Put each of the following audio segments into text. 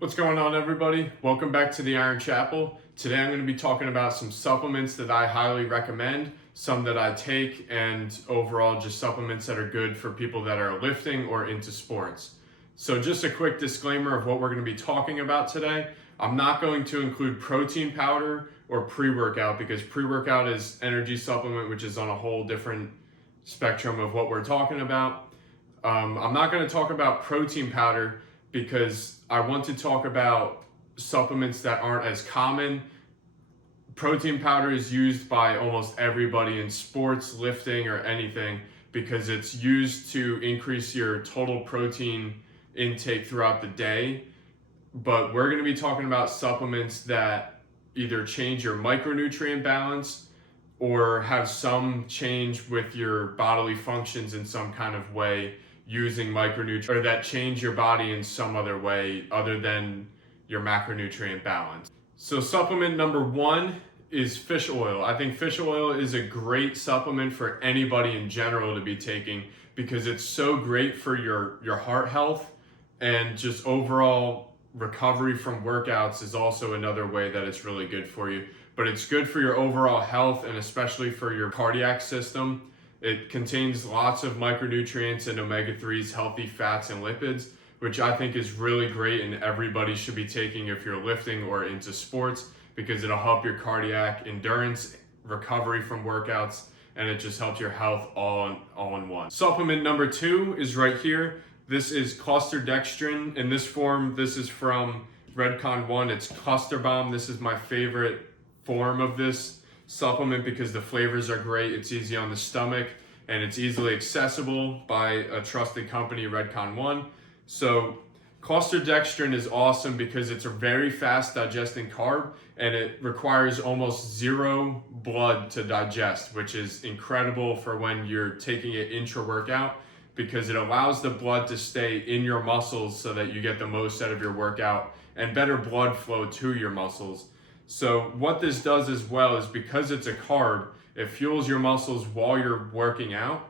What's going on, everybody? Welcome back to the Iron Chapel. Today I'm going to be talking about some supplements that I highly recommend, some that I take, and overall just supplements that are good for people that are lifting or into sports. So just a quick disclaimer of what we're going to be talking about today. I'm not going to include protein powder or pre-workout because pre-workout is energy supplement, which is on a whole different spectrum of what we're talking about. I'm not going to talk about protein powder because I want to talk about supplements that aren't as common. Protein powder is used by almost everybody in sports, lifting, or anything because it's used to increase your total protein intake throughout the day. But we're going to be talking about supplements that either change your micronutrient balance or have some change with your bodily functions in some kind of way using micronutrients, or that change your body in some other way other than your macronutrient balance. So supplement number one is fish oil. I think fish oil is a great supplement for anybody in general to be taking because it's so great for your heart health, and just overall recovery from workouts is also another way that it's really good for you. But it's good for your overall health and especially for your cardiac system. It contains lots of micronutrients and omega-3s, healthy fats, and lipids, which I think is really great and everybody should be taking if you're lifting or into sports because it'll help your cardiac endurance, recovery from workouts, and it just helps your health all in one. Supplement number two is right here. This is cluster dextrin. In this form, this is from Redcon 1. It's cluster bomb. This is my favorite form of this supplement because the flavors are great, it's easy on the stomach, and it's easily accessible by a trusted company, Redcon 1. So cluster dextrin is awesome because it's a very fast digesting carb and it requires almost zero blood to digest, which is incredible for when you're taking it intra-workout because it allows the blood to stay in your muscles so that you get the most out of your workout and better blood flow to your muscles. So what this does as well is because it's a carb, it fuels your muscles while you're working out,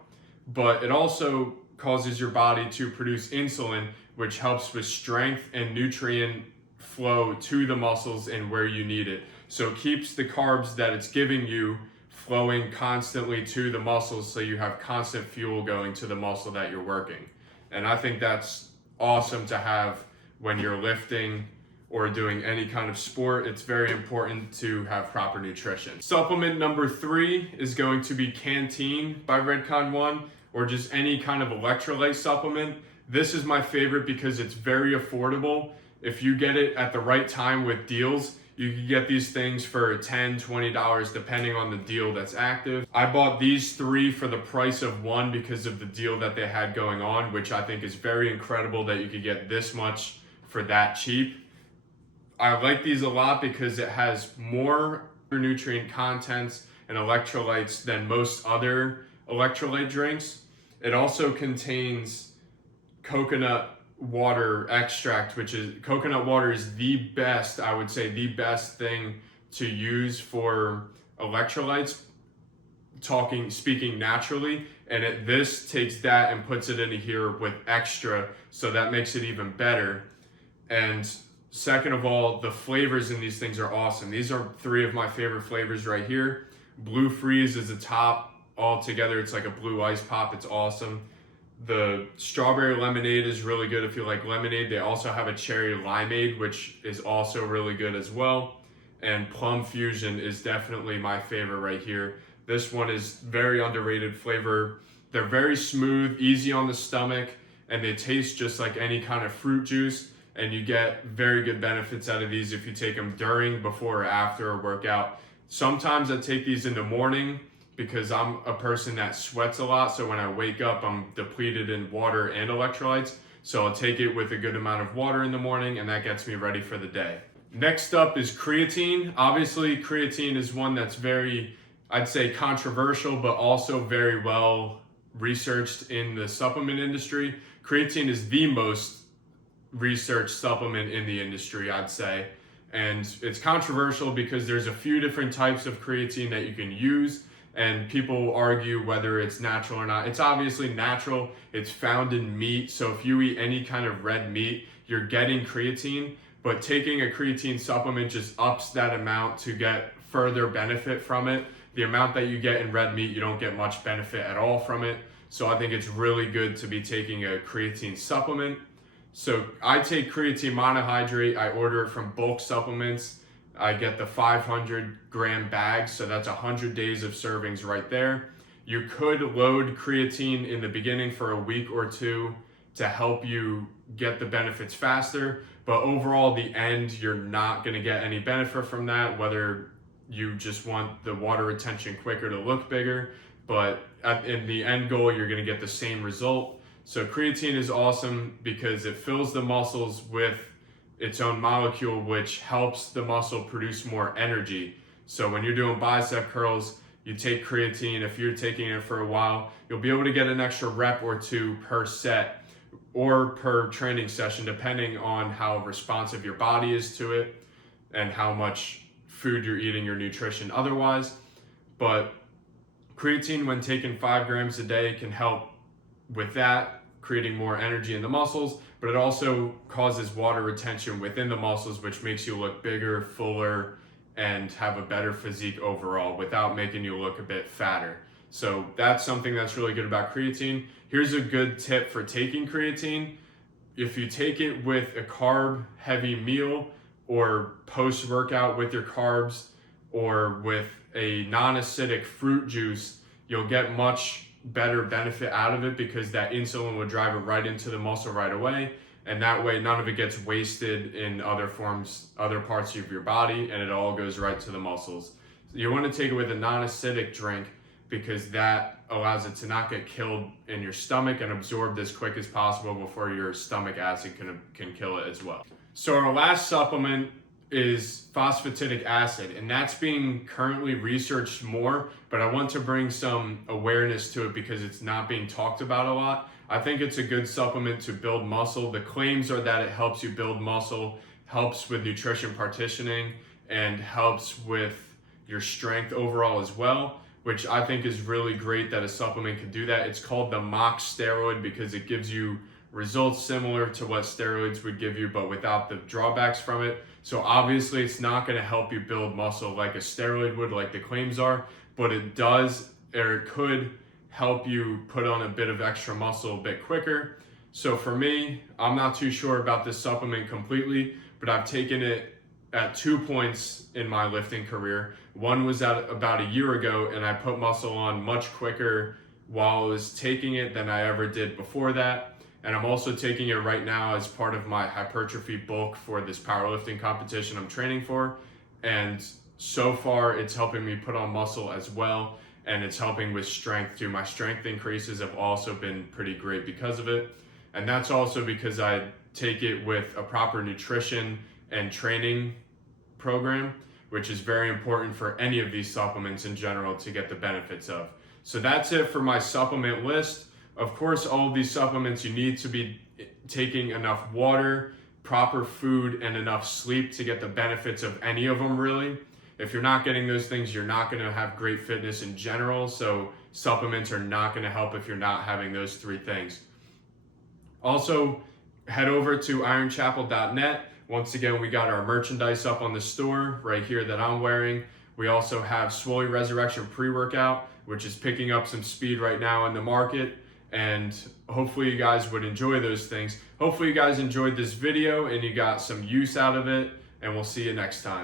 but it also causes your body to produce insulin, which helps with strength and nutrient flow to the muscles and where you need it. So it keeps the carbs that it's giving you flowing constantly to the muscles so you have constant fuel going to the muscle that you're working. And I think that's awesome to have when you're lifting or doing any kind of sport. It's very important to have proper nutrition. Supplement number three is going to be Canteen by Redcon 1, or just any kind of electrolyte supplement. This is my favorite because it's very affordable. If you get it at the right time with deals, you can get these things for $10, $20 depending on the deal that's active. I bought these three for the price of one because of the deal that they had going on, which I think is very incredible that you could get this much for that cheap. I like these a lot because it has more nutrient contents and electrolytes than most other electrolyte drinks. It also contains coconut water extract, which is, coconut water is the best, I would say the best thing to use for electrolytes, speaking naturally. And this takes that and puts it into here with extra, so that makes it even better. And second of all, the flavors in these things are awesome. These are three of my favorite flavors right here. Blue Freeze is the top altogether. It's like a blue ice pop. It's awesome. The strawberry lemonade is really good if you like lemonade. They also have a cherry limeade, which is also really good as well. And Plum Fusion is definitely my favorite right here. This one is very underrated flavor. They're very smooth, easy on the stomach, and they taste just like any kind of fruit juice. And you get very good benefits out of these if you take them during, before, or after a workout. Sometimes I take these in the morning because I'm a person that sweats a lot. So when I wake up, I'm depleted in water and electrolytes. So I'll take it with a good amount of water in the morning, and that gets me ready for the day. Next up is creatine. Obviously, creatine is one that's very, I'd say, controversial, but also very well researched in the supplement industry. Creatine is the most research supplement in the industry, I'd say. And it's controversial because there's a few different types of creatine that you can use, and people argue whether it's natural or not. It's obviously natural. It's found in meat. So if you eat any kind of red meat, you're getting creatine, but taking a creatine supplement just ups that amount to get further benefit from it. The amount that you get in red meat, you don't get much benefit at all from it. So I think it's really good to be taking a creatine supplement. So I take creatine monohydrate. I order it from Bulk Supplements. I get the 500-gram bag, so that's 100 days of servings right there. You could load creatine in the beginning for a week or two to help you get the benefits faster, but overall, the end, you're not going to get any benefit from that, whether you just want the water retention quicker to look bigger, but in the end goal, you're going to get the same result. So creatine is awesome because it fills the muscles with its own molecule, which helps the muscle produce more energy. So when you're doing bicep curls, you take creatine. If you're taking it for a while, you'll be able to get an extra rep or two per set or per training session, depending on how responsive your body is to it and how much food you're eating, your nutrition otherwise. But creatine, when taken 5 grams a day, can help with that, creating more energy in the muscles, but it also causes water retention within the muscles, which makes you look bigger, fuller, and have a better physique overall without making you look a bit fatter. So that's something that's really good about creatine. Here's a good tip for taking creatine. If you take it with a carb-heavy meal or post-workout with your carbs or with a non-acidic fruit juice, you'll get much better benefit out of it because that insulin will drive it right into the muscle right away, and that way none of it gets wasted in other forms, other parts of your body, and it all goes right to the muscles. So you want to take it with a non-acidic drink because that allows it to not get killed in your stomach and absorbed as quick as possible before your stomach acid can kill it as well. So our last supplement is phosphatic acid, and that's being currently researched more, but I want to bring some awareness to it because it's not being talked about a lot. I think it's a good supplement to build muscle. The claims are that it helps you build muscle, helps with nutrition partitioning, and helps with your strength overall as well, which I think is really great that a supplement can do that. It's called the mock steroid because it gives you results similar to what steroids would give you, but without the drawbacks from it. So obviously it's not going to help you build muscle like a steroid would, like the claims are, but it does, or it could help you put on a bit of extra muscle a bit quicker. So for me, I'm not too sure about this supplement completely, but I've taken it at 2 points in my lifting career. One was at about a year ago, and I put muscle on much quicker while I was taking it than I ever did before that. And I'm also taking it right now as part of my hypertrophy bulk for this powerlifting competition I'm training for. And so far, it's helping me put on muscle as well. And it's helping with strength too. My strength increases have also been pretty great because of it. And that's also because I take it with a proper nutrition and training program, which is very important for any of these supplements in general to get the benefits of. So that's it for my supplement list. Of course, all of these supplements, you need to be taking enough water, proper food, and enough sleep to get the benefits of any of them, really. If you're not getting those things, you're not going to have great fitness in general. So supplements are not going to help if you're not having those 3 things. Also, head over to ironchapel.net. Once again, we got our merchandise up on the store right here that I'm wearing. We also have Swole Resurrection pre-workout, which is picking up some speed right now in the market. And hopefully you guys would enjoy those things. Hopefully you guys enjoyed this video and you got some use out of it, and we'll see you next time.